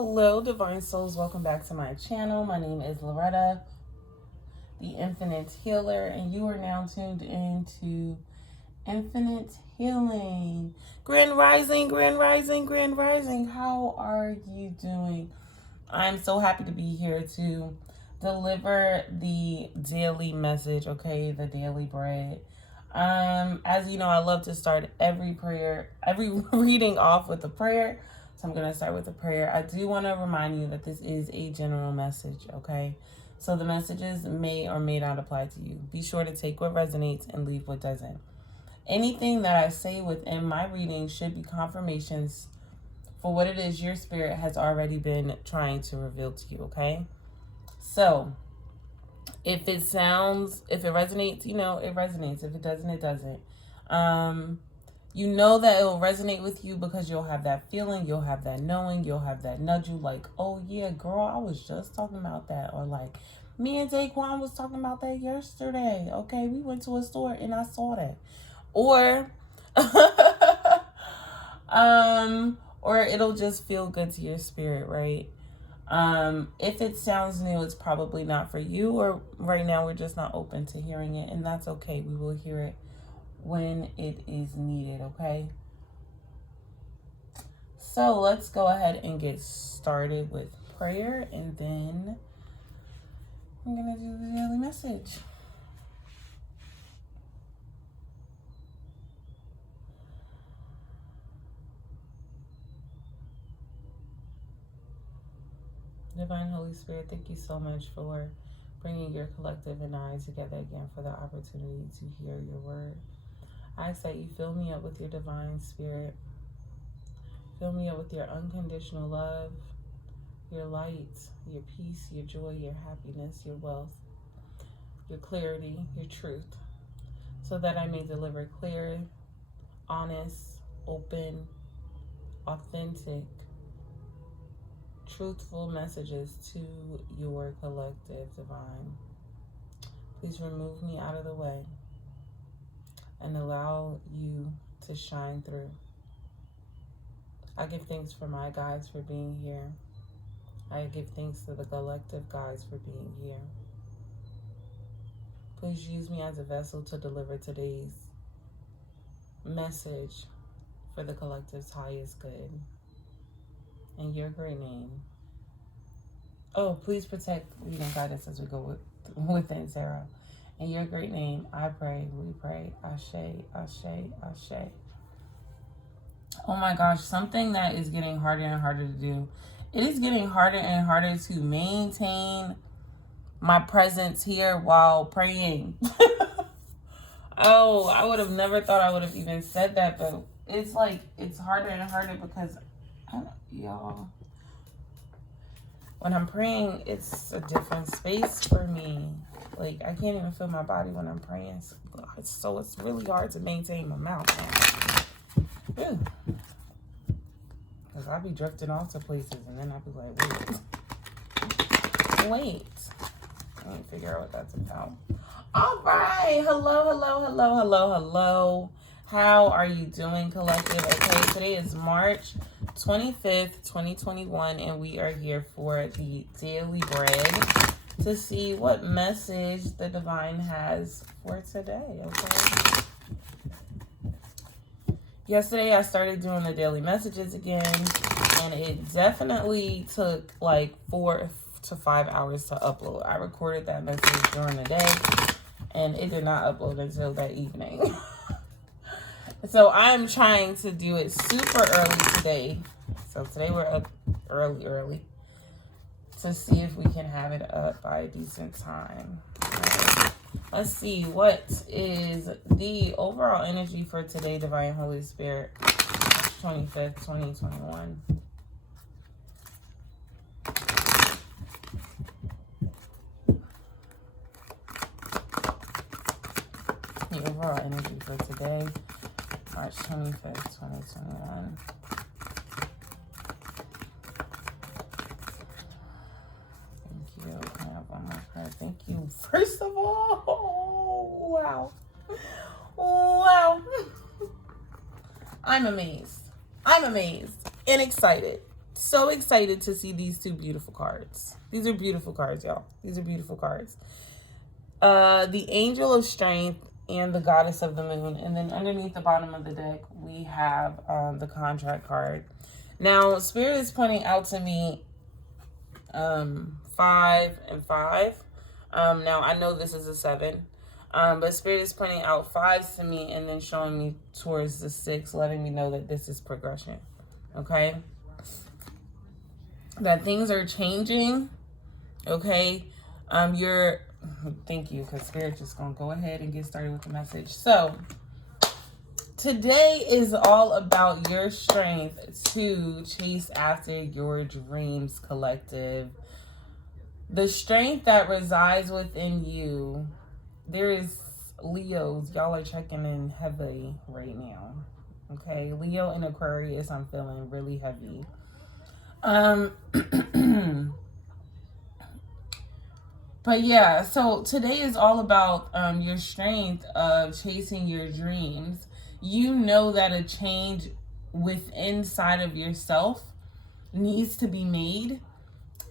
Hello, Divine Souls. Welcome back to my channel. My name is Loretta, the Infinite Healer, and you are now tuned into Infinite Healing. Grand Rising, Grand Rising, Grand Rising. How are you doing? I'm so happy to be here to deliver the daily message, okay? The daily bread. As you know, I love to start every reading off with a prayer. So I'm going to start with a prayer. I do want to remind you that this is a general message, okay? So the messages may or may not apply to you. Be sure to take what resonates and leave what doesn't. Anything that I say within my reading should be confirmations for what it is your spirit has already been trying to reveal to you, okay? So if it resonates, it resonates. If it doesn't, it doesn't. You know that it will resonate with you because you'll have that feeling, you'll have that knowing, you'll have that nudge you like, oh yeah, girl, I was just talking about that. Or like, me and Daquan was talking about that yesterday. Okay, we went to a store and I saw that. Or, or it'll just feel good to your spirit, right? If it sounds new, it's probably not for you, or right now we're just not open to hearing it, and that's okay. We will hear it when it is needed, okay? So let's go ahead and get started with prayer, and then I'm going to do the daily message. Divine Holy Spirit, thank you so much for bringing your collective and I together again for the opportunity to hear your word. I ask that you fill me up with your divine spirit. Fill me up with your unconditional love, your light, your peace, your joy, your happiness, your wealth, your clarity, your truth, so that I may deliver clear, honest, open, authentic, truthful messages to your collective divine. Please remove me out of the way and allow you to shine through. I give thanks for my guides for being here. I give thanks to the collective guides for being here. Please use me as a vessel to deliver today's message for the collective's highest good. In your great name. Oh, please protect, guide us as we go within Sarah. In your great name, I pray, we pray. Ashe, Ashe, Ashe. Oh my gosh, something that is getting harder and harder to do. It is getting harder and harder to maintain my presence here while praying. Oh, I would have never thought I would have even said that, but it's like, it's harder and harder because, y'all, when I'm praying, it's a different space for me. Like, I can't even feel my body when I'm praying. So it's really hard to maintain my mouth. Because I'll be drifting off to places and then I'll be like, wait. Let me figure out what that's about. All right. Hello. How are you doing, collective? Okay, today is March 25th, 2021, and we are here for the daily bread to see what message the divine has for today, okay? Yesterday, I started doing the daily messages again, and it definitely took like 4 to 5 hours to upload. I recorded that message during the day, and it did not upload until that evening. So I'm trying to do it super early today. So today we're up early to see if we can have it up by a decent time. Right. Let's see, what is the overall energy for today, Divine Holy Spirit, 25th, 2021. The overall energy for today, March 25th, 2021. Thank you. Can I have one more card? Thank you. First of all, wow. I'm amazed and excited so excited to see these two beautiful cards. These are beautiful cards, y'all. These are beautiful cards. The Angel of Strength and the Goddess of the Moon. And then underneath the bottom of the deck, we have the contract card. Now, Spirit is pointing out to me 5 and 5. Now, I know this is a 7. But Spirit is pointing out 5s to me and then showing me towards the 6, letting me know that this is progression. Okay? That things are changing. Okay? Thank you, because Spirit's just going to go ahead and get started with the message. So, today is all about your strength to chase after your dreams, collective. The strength that resides within you. There is Leos. Y'all are checking in heavy right now. Okay? Leo and Aquarius, I'm feeling really heavy. But yeah, so today is all about your strength of chasing your dreams. You know that a change inside of yourself needs to be made.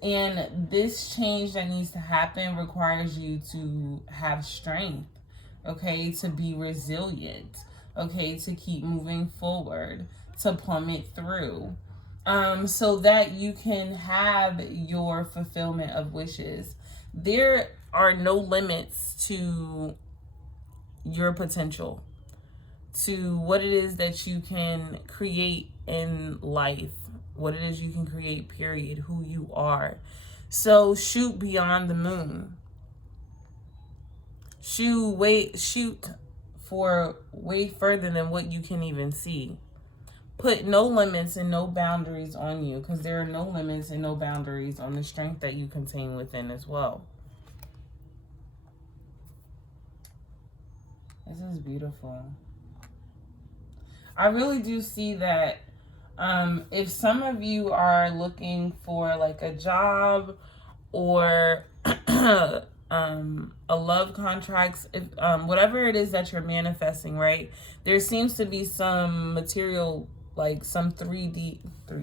And this change that needs to happen requires you to have strength, okay, to be resilient, okay, to keep moving forward, to plummet through, so that you can have your fulfillment of wishes. There are no limits to your potential, to what it is that you can create in life, what it is you can create, period, who you are. So shoot beyond the moon. Shoot for way further than what you can even see. Put no limits and no boundaries on you, because there are no limits and no boundaries on the strength that you contain within as well. This is beautiful. I really do see that if some of you are looking for like a job or a love contracts, if whatever it is that you're manifesting, right? There seems to be some material, like some 5D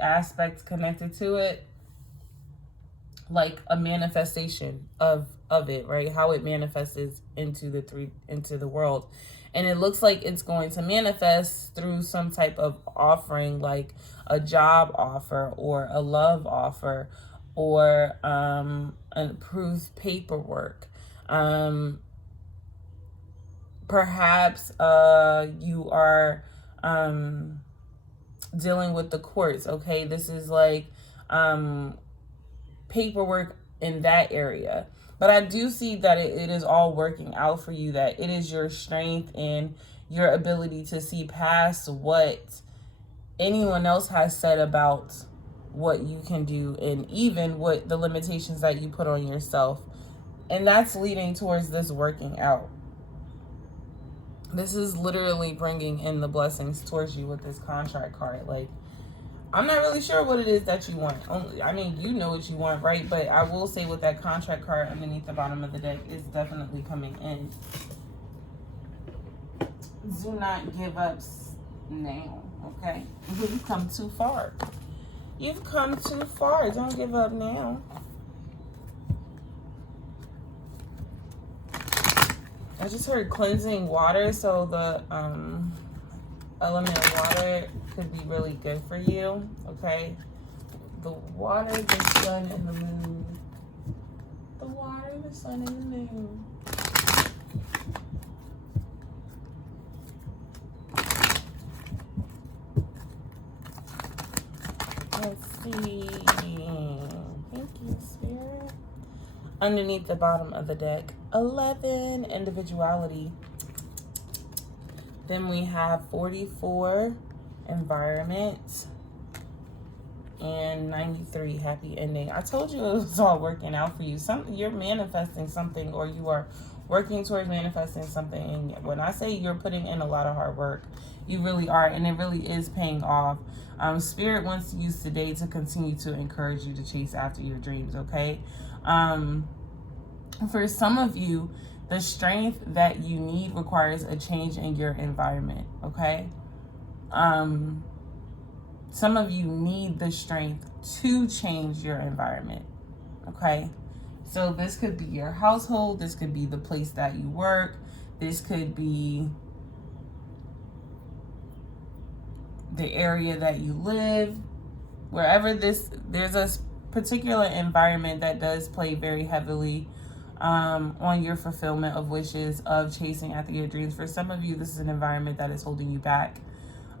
aspects connected to it, like a manifestation of it, right? How it manifests into the world. And it looks like it's going to manifest through some type of offering, like a job offer or a love offer or approved paperwork. Perhaps you are dealing with the courts, okay? This is like paperwork in that area. But I do see that it is all working out for you, that it is your strength and your ability to see past what anyone else has said about what you can do and even what the limitations that you put on yourself. And that's leading towards this working out. This is literally bringing in the blessings towards you with this contract card. Like, I'm not really sure what it is that you want. I mean, you know what you want, right? But I will say with that contract card underneath the bottom of the deck is definitely coming in. Do not give up now, okay? You've come too far. You've come too far. Don't give up now. I just heard cleansing water, so the element of water could be really good for you, okay? The water, the sun, and the moon. The water, the sun, and the moon. Let's see. Thank you, Spirit. Underneath the bottom of the deck, 11, individuality. Then we have 44, environment, and 93, happy ending. I told you it was all working out for you. You're manifesting something, or you are working towards manifesting something. And when I say you're putting in a lot of hard work, you really are, and it really is paying off. Spirit wants to use today to continue to encourage you to chase after your dreams, okay? For some of you, the strength that you need requires a change in your environment, okay? some of you need the strength to change your environment, okay? So this could be your household. This could be the place that you work. This could be the area that you live. Wherever there's a particular environment that does play very heavily on your fulfillment of wishes, of chasing after your dreams. For some of you, this is an environment that is holding you back,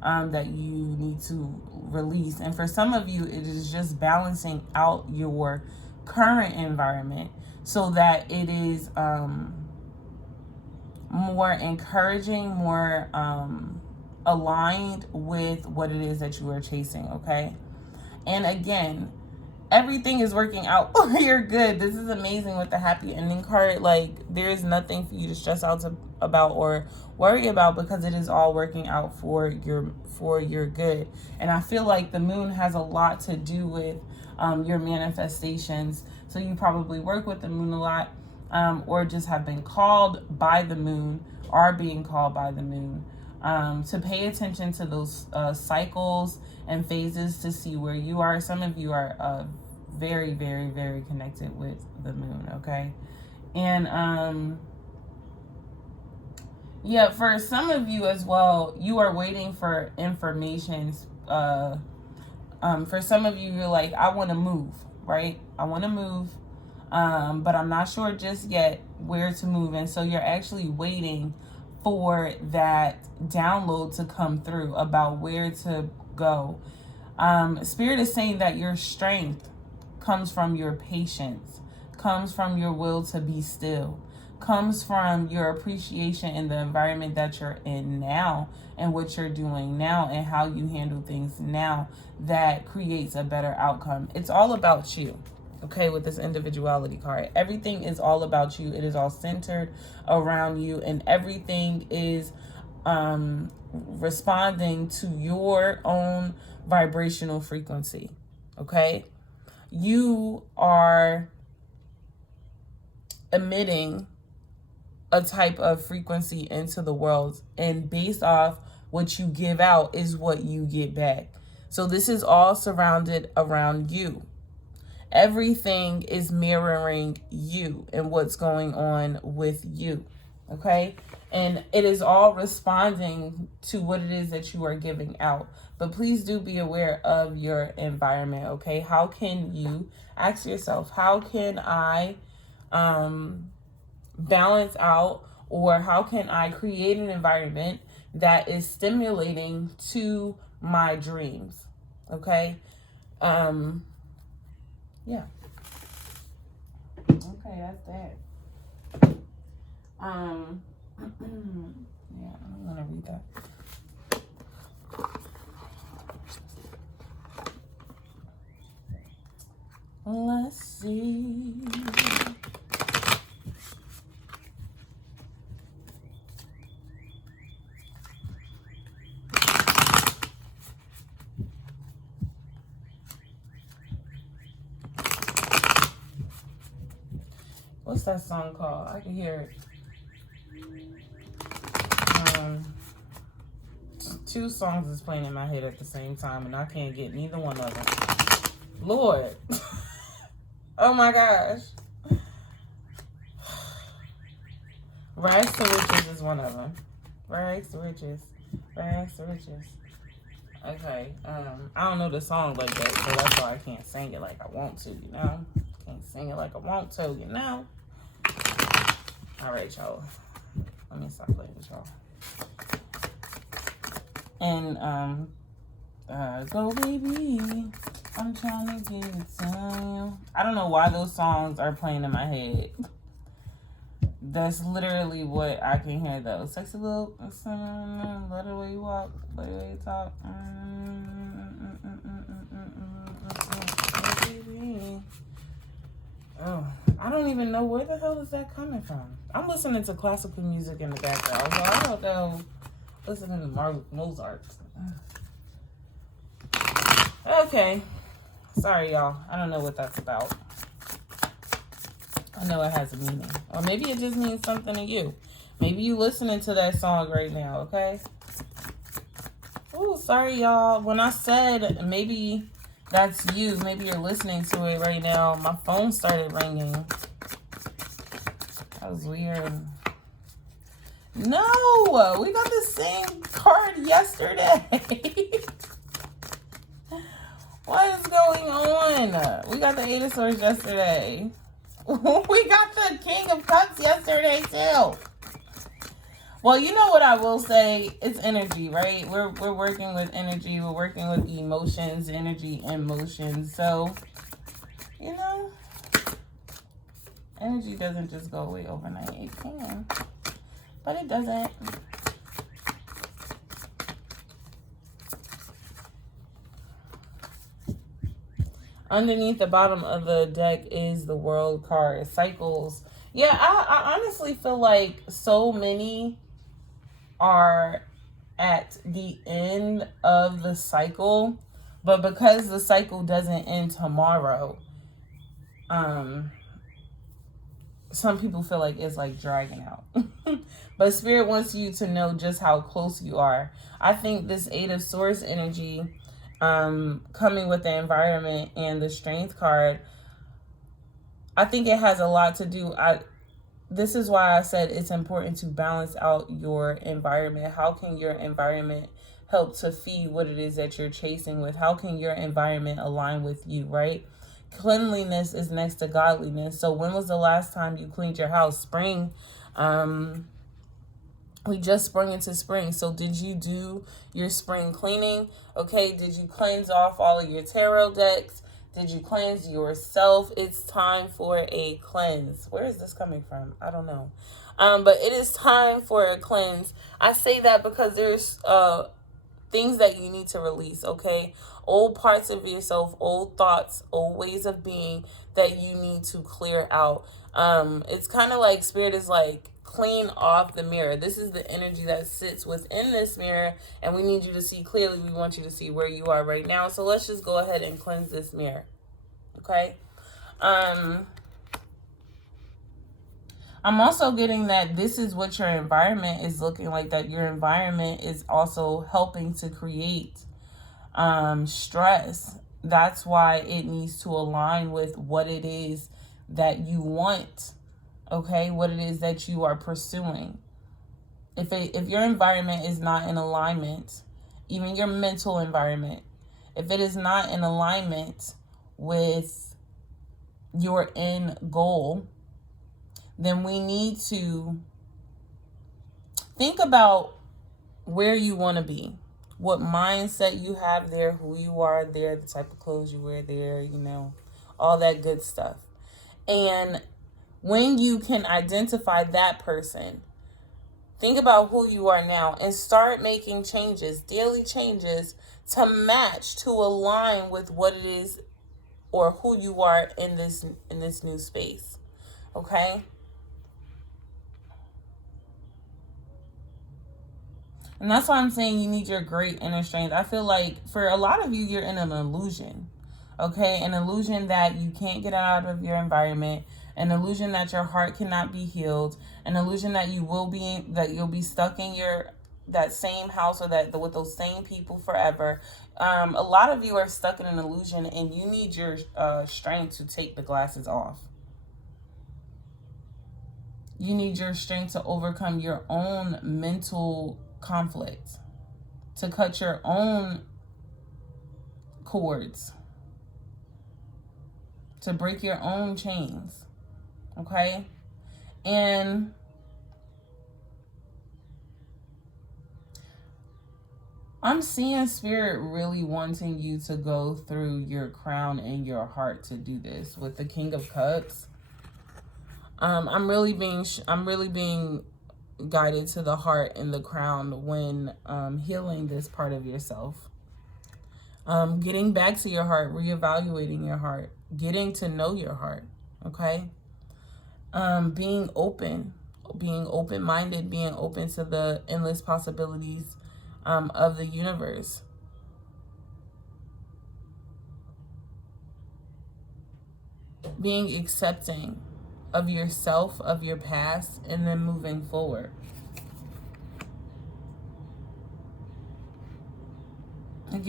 that you need to release. And for some of you, it is just balancing out your current environment so that it is more encouraging, more aligned with what it is that you are chasing, okay? And again, everything is working out for your good. This is amazing with the happy ending card. Like, there is nothing for you to stress out about or worry about, because it is all working out for your good. And I feel like the moon has a lot to do with your manifestations. So you probably work with the moon a lot, or just have been called by the moon, are being called by the moon, to pay attention to those cycles and phases to see where you are. Some of you are very, very, very connected with the moon, okay? And yeah, for some of you as well, you are waiting for information. For some of you, you're like, I want to move, right? I want to move, but I'm not sure just yet where to move. And so you're actually waiting for that download to come through about where to go. Spirit is saying that your strength comes from your patience, comes from your will to be still, comes from your appreciation in the environment that you're in now and what you're doing now and how you handle things now that creates a better outcome. It's all about you. Okay, with this individuality card, everything is all about you. It is all centered around you, and everything is responding to your own vibrational frequency. Okay, you are emitting a type of frequency into the world, and based off what you give out is what you get back. So this is all surrounded around you. Everything is mirroring you and what's going on with you, okay? And it is all responding to what it is that you are giving out. But please do be aware of your environment, okay? How can you, ask yourself, how can I balance out, or how can I create an environment that is stimulating to my dreams, okay? Yeah. Okay, that's that. Yeah, I'm gonna read that. Let's see. What's that song called? I can hear it. Two songs is playing in my head at the same time, and I can't get neither one of them. Lord. Oh my gosh. Rags to Riches is one of them. Rags to Riches. Rags to Riches. Okay. I don't know the song like that, so that's why I can't sing it like I want to, you know? Can't sing it like I want to, you know? All right, y'all. Let me stop playing with y'all. And, go baby, I'm trying to give it to you. I don't know why those songs are playing in my head. That's literally what I can hear though. Sexy little, let the way you walk, let the way you talk. Oh, I don't even know where the hell is that coming from. I'm listening to classical music in the background, so I don't know. Listening to Mozart. Okay. Sorry, y'all. I don't know what that's about. I know it has a meaning. Or maybe it just means something to you. Maybe you listening to that song right now, okay? Oh, sorry, y'all. When I said maybe that's you, maybe you're listening to it right now, my phone started ringing. That was weird. No, we got the same card yesterday. What is going on? We got the Eight of Swords yesterday. We got the King of Cups yesterday too. Well, you know what I will say? It's energy, right? We're working with energy. We're working with emotions, energy, and motion. So, you know, energy doesn't just go away overnight. It can, but it doesn't. Underneath the bottom of the deck is the World card. Cycles. Yeah, I honestly feel like so many are at the end of the cycle, but because the cycle doesn't end tomorrow, some people feel like it's like dragging out. But Spirit wants you to know just how close you are. I think this Eight of Swords energy, coming with the environment and the Strength card, I think it has a lot to do. This is why I said it's important to balance out your environment. How can your environment help to feed what it is that you're chasing with? How can your environment align with you, right? Cleanliness is next to godliness. So when was the last time you cleaned your house? Spring. We just sprung into spring. So did you do your spring cleaning? Okay, did you cleanse off all of your tarot decks? Did you cleanse yourself? It's time for a cleanse. Where is this coming from? I don't know. But it is time for a cleanse. I say that because there's things that you need to release, okay? Old parts of yourself, old thoughts, old ways of being that you need to clear out. It's kind of like Spirit is like, clean off the mirror. This is the energy that sits within this mirror, and we need you to see clearly. We want you to see where you are right now. So let's just go ahead and cleanse this mirror. Okay? I'm also getting that this is what your environment is looking like, that your environment is also helping to create stress. That's why it needs to align with what it is that you want. Okay, what it is that you are pursuing. If your environment is not in alignment, even your mental environment, if it is not in alignment with your end goal, then we need to think about where you want to be, what mindset you have there, who you are there, the type of clothes you wear there, you know, all that good stuff. And when you can identify that person, think about who you are now and start making changes, daily changes to match, to align with what it is or who you are in this new space. Okay? And that's why I'm saying you need your great inner strength. I feel like for a lot of you, you're in an illusion. Okay? An illusion that you can't get out of your environment. An illusion that your heart cannot be healed. An illusion that you'll be stuck in that same house or with those same people forever. A lot of you are stuck in an illusion, and you need your strength to take the glasses off. You need your strength to overcome your own mental conflict, to cut your own cords, to break your own chains. Okay? And I'm seeing Spirit really wanting you to go through your crown and your heart to do this with the King of Cups. I'm really being guided to the heart and the crown when healing this part of yourself. Getting back to your heart, reevaluating your heart, getting to know your heart. Okay? Being open-minded, being open to the endless possibilities of the universe. Being accepting of yourself, of your past, and then moving forward.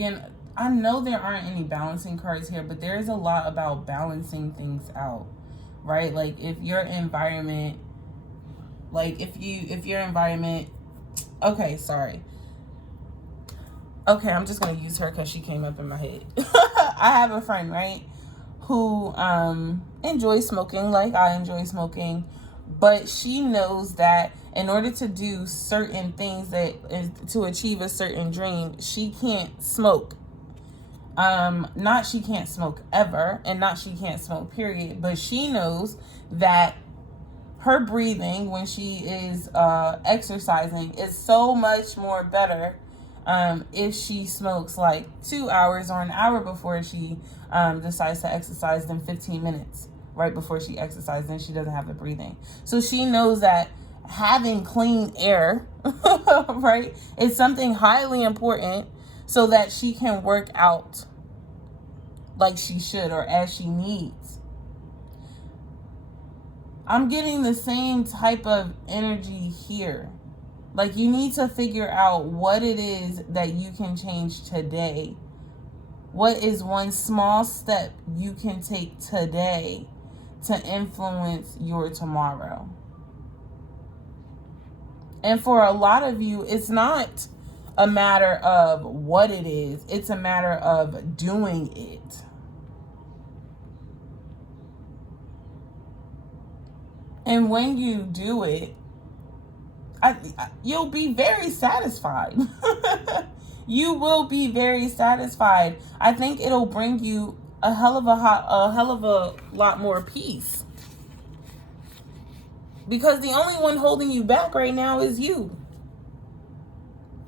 again, I know there aren't any balancing cards here, but there is a lot about balancing things out, right? Like if your environment, okay, sorry. Okay, I'm just going to use her because she came up in my head. I have a friend, right, who enjoys smoking like I enjoy smoking, but she knows that in order to do certain things, to achieve a certain dream, she can't smoke. Not she can't smoke ever, and not she can't smoke period, but she knows that her breathing when she is exercising is so much more better if she smokes like 2 hours or an hour before she decides to exercise than 15 minutes right before she exercises, and she doesn't have the breathing. So she knows that having clean air, right, is something highly important so that she can work out like she should or as she needs. I'm getting the same type of energy here. Like, you need to figure out what it is that you can change today. What is one small step you can take today to influence your tomorrow? And for a lot of you, it's not a matter of what it is. It's a matter of doing it. And when you do it, you'll be very satisfied. You will be very satisfied. I think it'll bring you a hell of a lot more peace. Because the only one holding you back right now is you.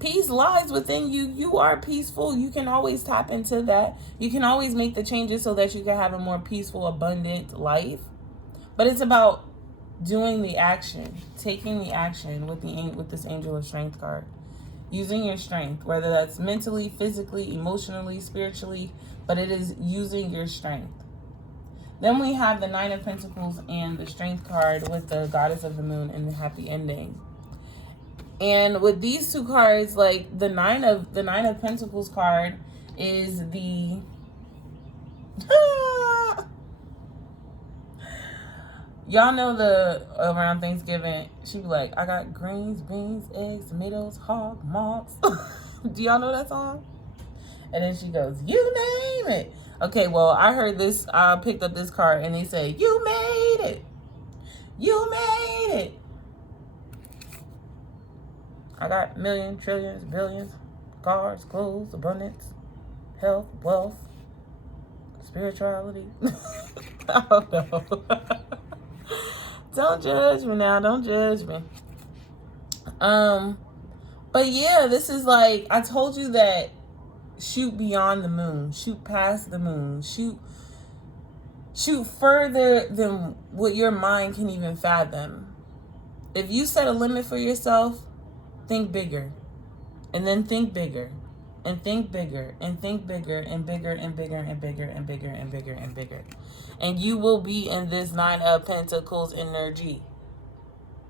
Peace lies within you. You are peaceful. You can always tap into that. You can always make the changes so that you can have a more peaceful, abundant life. But it's about doing the action, taking the action with this Angel of Strength card. Using your strength, whether that's mentally, physically, emotionally, spiritually, but it is using your strength. Then we have the Nine of Pentacles and the Strength card with the Goddess of the Moon and the Happy Ending. And with these two cards, like the Nine of Pentacles card is the y'all know around Thanksgiving, she be like, I got greens, beans, eggs, tomatoes, hog, moths. Do y'all know that song? And then she goes, you name it. Okay, well, I heard this, I picked up this card and they say, you made it. You made it. I got millions, trillions, billions, cars, clothes, abundance, health, wealth, spirituality. I don't know. Don't judge me now. Don't judge me. But yeah, this is like, I told you that shoot beyond the moon, shoot past the moon, shoot further than what your mind can even fathom. If you set a limit for yourself, think bigger, and then think bigger, and think bigger, and think bigger, and bigger, and bigger, and bigger, and bigger, and bigger, and bigger. And you will be in this Nine of Pentacles energy.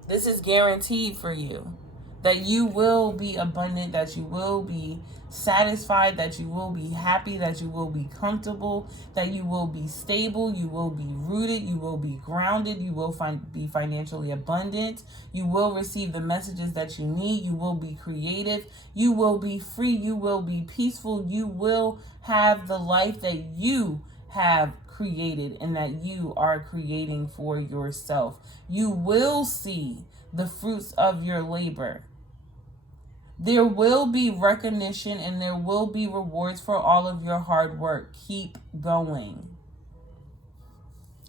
This is guaranteed for you. That you will be abundant, that you will be satisfied, that you will be happy, that you will be comfortable, that you will be stable, you will be rooted, you will be grounded, you will be financially abundant, you will receive the messages that you need, you will be creative, you will be free, you will be peaceful, you will have the life that you have created and that you are creating for yourself. You will see the fruits of your labor. There will be recognition and there will be rewards for all of your hard work. Keep going.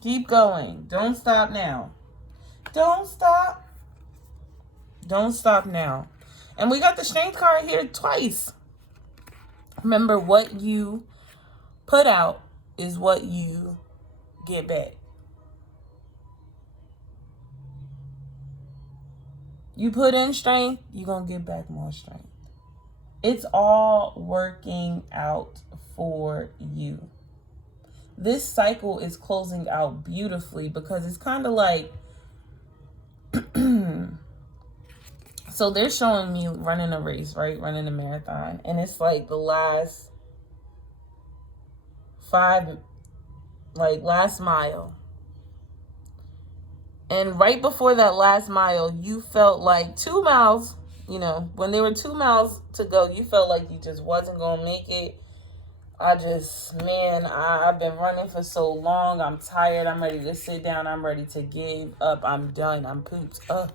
Keep going. Don't stop now. Don't stop. Don't stop now. And we got the Strength card here twice. Remember, what you put out is what you get back. You put in strength, you're going to get back more strength. It's all working out for you. This cycle is closing out beautifully because it's kind of like, so they're showing me running a race, right? Running a marathon. And it's like the last last mile. And right before that last mile, you felt like 2 miles, when there were 2 miles to go, you felt like you just wasn't going to make it. I've been running for so long. I'm tired. I'm ready to sit down. I'm ready to give up. I'm done. I'm pooped. I'm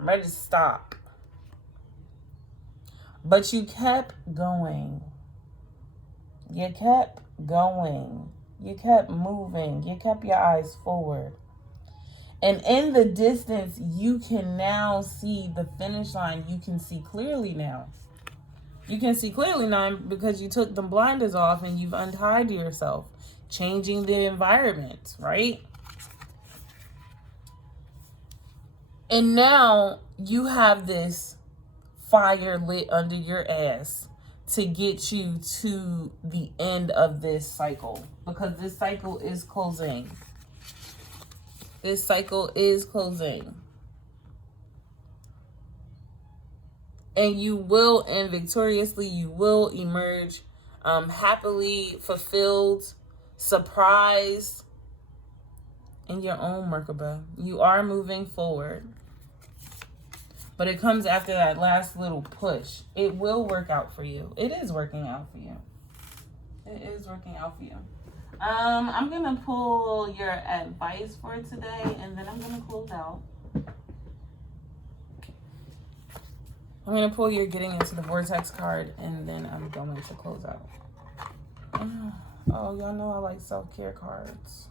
ready to stop. But you kept going. You kept going. You kept moving. You kept your eyes forward. And in the distance, you can now see the finish line. You can see clearly now. You can see clearly now because you took the blinders off and you've untied yourself, changing the environment, right? And now you have this fire lit under your ass to get you to the end of this cycle, because this cycle is closing. This cycle is closing. And you will end victoriously. You will emerge happily, fulfilled, surprised in your own Merkaba. You are moving forward. But it comes after that last little push. It will work out for you. It is working out for you. It is working out for you. I'm going to pull your advice for today, and then I'm going to close out. I'm going to pull your Getting Into the Vortex card, and then I'm going to close out. Oh, y'all know I like self-care cards.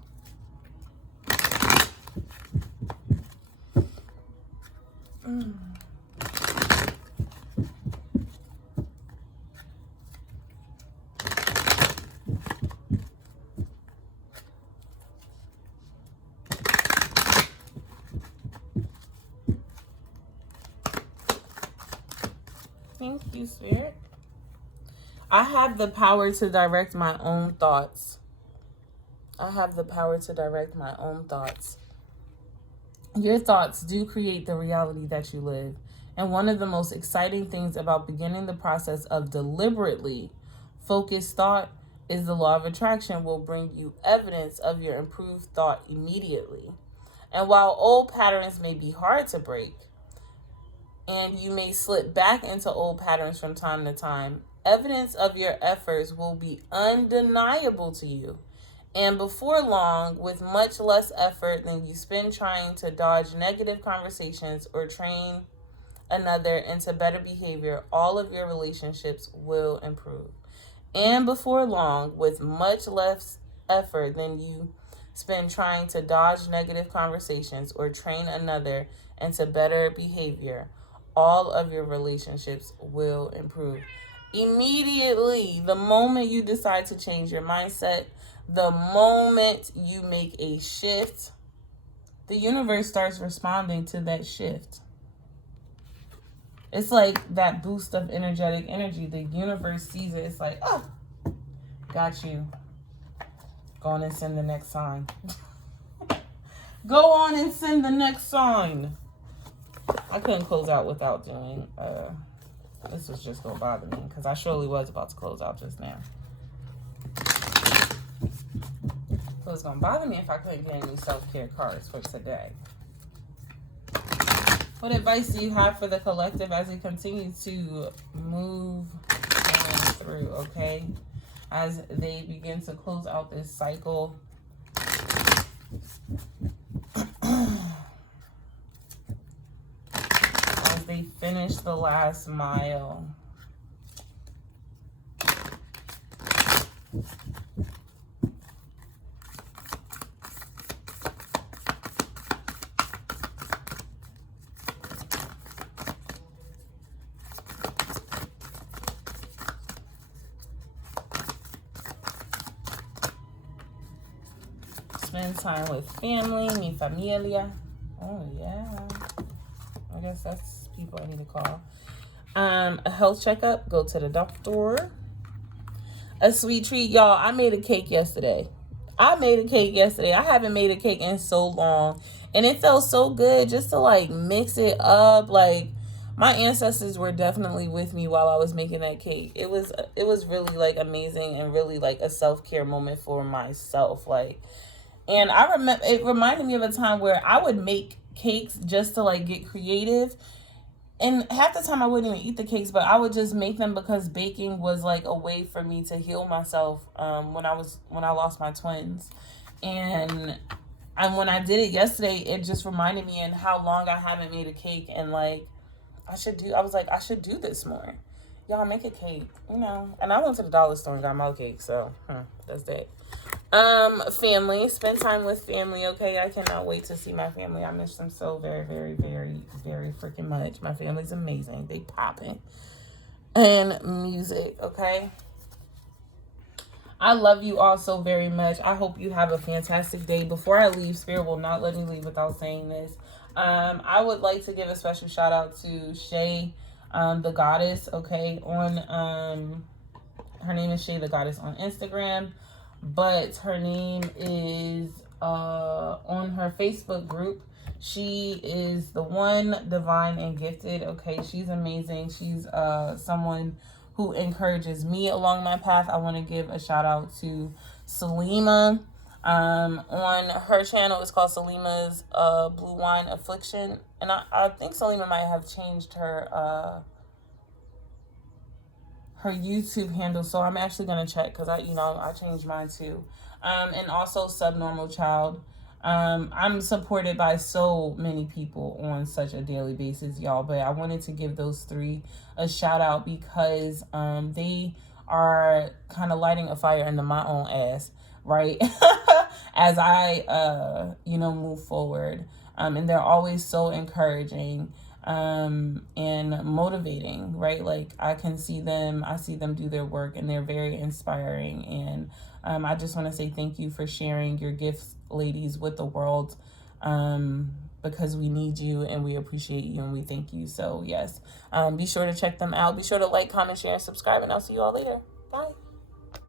Thank you, Spirit. I have the power to direct my own thoughts. I have the power to direct my own thoughts. Your thoughts do create the reality that you live. And one of the most exciting things about beginning the process of deliberately focused thought is the law of attraction will bring you evidence of your improved thought immediately. And while old patterns may be hard to break, and you may slip back into old patterns from time to time, evidence of your efforts will be undeniable to you. And before long, with much less effort than you spend trying to dodge negative conversations or train another into better behavior, all of your relationships will improve. And before long, with much less effort than you spend trying to dodge negative conversations or train another into better behavior, all of your relationships will improve. Immediately, the moment you decide to change your mindset, the moment you make a shift, the universe starts responding to that shift. It's like that boost of energetic energy. The universe sees it. It's like, oh, got you. Go on and send the next sign. Go on and send the next sign. I couldn't close out without doing, this was just going to bother me because I surely was about to close out just now. So it's going to bother me if I couldn't get any self-care cards for today. What advice do you have for the collective as it continues to move through, okay? As they begin to close out this cycle. As they finish the last mile. Spend time with family, mi familia. Oh, yeah. I guess that's people I need to call. A health checkup. Go to the doctor. A sweet treat. Y'all, I made a cake yesterday. I haven't made a cake in so long. And it felt so good just to, like, mix it up. Like, my ancestors were definitely with me while I was making that cake. It was really like amazing and really like a self-care moment for myself. Like, and I remember it reminded me of a time where I would make cakes just to like get creative. And half the time I wouldn't even eat the cakes, but I would just make them because baking was like a way for me to heal myself when I lost my twins. And when I did it yesterday, it just reminded me and how long I haven't made a cake, and like I was like, I should do this more. Y'all make a cake, you know. And I went to the dollar store and got my cake, so that's that. Family, spend time with family, okay? I cannot wait to see my family. I miss them so very, very, very, very freaking much. My family's amazing. They popping. And music, okay? I love you all so very much. I hope you have a fantastic day. Before I leave, Spirit will not let me leave without saying this. I would like to give a special shout out to Shay, the Goddess, okay? On her name is Shay the Goddess on Instagram, but her name is on her Facebook group. She is the one, divine and gifted, okay? She's amazing. She's someone who encourages me along my path. I want to give a shout out to Salima. On her channel, it's called Salima's Blue Wine Affliction, and I think Salima might have changed her YouTube handle, so I'm actually gonna check because I changed mine too. And also Subnormal Child. I'm supported by so many people on such a daily basis, y'all, but I wanted to give those three a shout out because they are kind of lighting a fire under my own ass, right? As I move forward. And they're always so encouraging and motivating, right? Like I see them do their work, and they're very inspiring. And I just want to say thank you for sharing your gifts, ladies, with the world, because we need you and we appreciate you and we thank you. So yes, be sure to check them out. Be sure to like, comment, share, and subscribe, and I'll see you all later. Bye.